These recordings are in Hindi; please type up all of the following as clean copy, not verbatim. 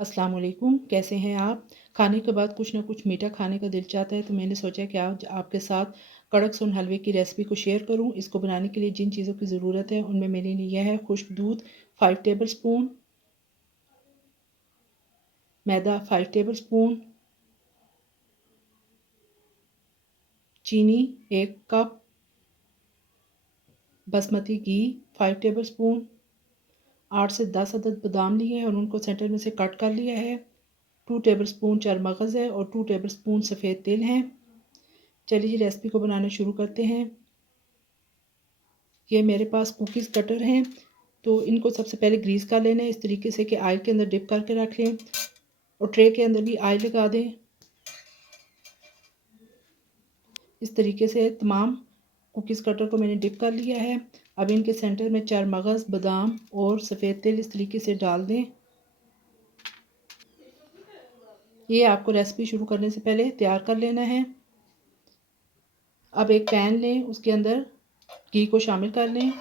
अस्सलाम वालेकुम, कैसे हैं आप? खाने के बाद कुछ ना कुछ मीठा खाने का दिल चाहता है, तो मैंने सोचा कि आज आपके साथ कड़क सोन हलवे की रेसिपी को शेयर करूं। इसको बनाने के लिए जिन चीज़ों की ज़रूरत है उनमें मैंने लिया है खुश्क दूध 5 टेबल स्पून, मैदा 5 टेबल स्पून, चीनी 1 कप, बासमती घी 5 टेबल स्पून, 8 से 10 अदद बादाम लिए हैं और उनको सेंटर में से कट कर लिया है। 2 टेबल स्पून चरमगज़ है और 2 टेबल स्पून सफ़ेद तिल हैं। चलिए जी रेसिपी को बनाना शुरू करते हैं। ये मेरे पास कुकीज़ कटर हैं, तो इनको सबसे पहले ग्रीस कर लेना है इस तरीके से कि ऑयल के अंदर डिप करके रख लें और ट्रे के अंदर भी ऑयल लगा दें। इस तरीके से तमाम कुकीज़ कटर को मैंने डिप कर लिया है। अब इनके सेंटर में चरमगज़, बादाम और सफ़ेद तिल इस तरीके से डाल दें। ये आपको रेसिपी शुरू करने से पहले तैयार कर लेना है। अब एक पैन लें, उसके अंदर घी को शामिल कर लें,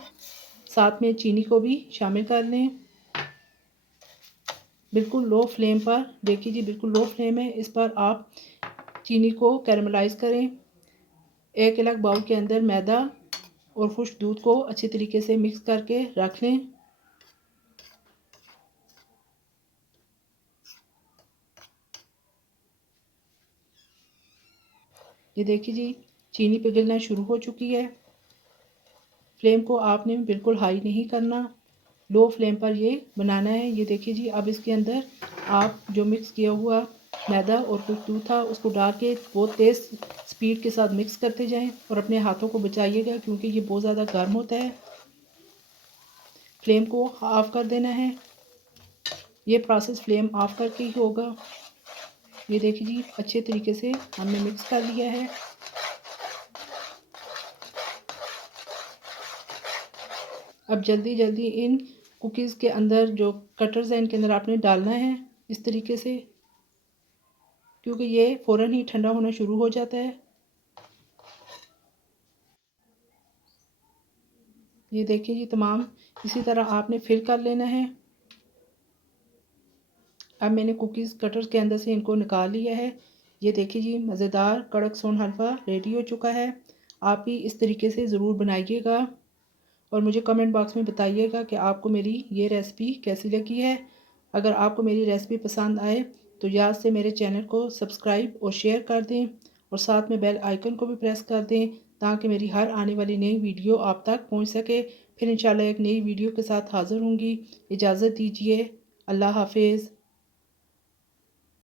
साथ में चीनी को भी शामिल कर लें। बिल्कुल लो फ्लेम पर, देखिए जी बिल्कुल लो फ्लेम है, इस पर आप चीनी को कैरमलाइज़ करें। एक अलग बाउल के अंदर मैदा और खुश्क दूध को अच्छी तरीके से मिक्स करके रख लें। ये देखिए जी चीनी पिघलना शुरू हो चुकी है। फ्लेम को आपने बिल्कुल हाई नहीं करना, लो फ्लेम पर ये बनाना है। ये देखिए जी अब इसके अंदर आप जो मिक्स किया हुआ मैदा और खुश्क दूध था उसको डाल के बहुत तेज़ स्पीड के साथ मिक्स करते जाएं और अपने हाथों को बचाइएगा क्योंकि ये बहुत ज़्यादा गर्म होता है। फ्लेम को ऑफ कर देना है। ये प्रोसेस फ्लेम ऑफ करके ही होगा। ये देखिए जी अच्छे तरीके से हमने मिक्स कर लिया है। अब जल्दी जल्दी इन कुकीज़ के अंदर जो कटर्स हैं इनके अंदर आपने डालना है इस तरीके से, क्योंकि ये फ़ौरन ही ठंडा होना शुरू हो जाता है। ये देखिए जी तमाम इसी तरह आपने फिल कर लेना है। अब मैंने कुकीज़ कटर्स के अंदर से इनको निकाल लिया है। ये देखिए जी मज़ेदार कड़क सोन हलवा रेडी हो चुका है। आप भी इस तरीके से ज़रूर बनाइएगा और मुझे कमेंट बॉक्स में बताइएगा कि आपको मेरी ये रेसिपी कैसी लगी है। अगर आपको मेरी रेसिपी पसंद आए तो याद से मेरे चैनल को सब्सक्राइब और शेयर कर दें और साथ में बेल आइकन को भी प्रेस कर दें ताकि मेरी हर आने वाली नई वीडियो आप तक पहुंच सके। फिर इंशाल्लाह एक नई वीडियो के साथ हाज़िर होंगी। इजाज़त दीजिए। अल्लाह हाफिज़।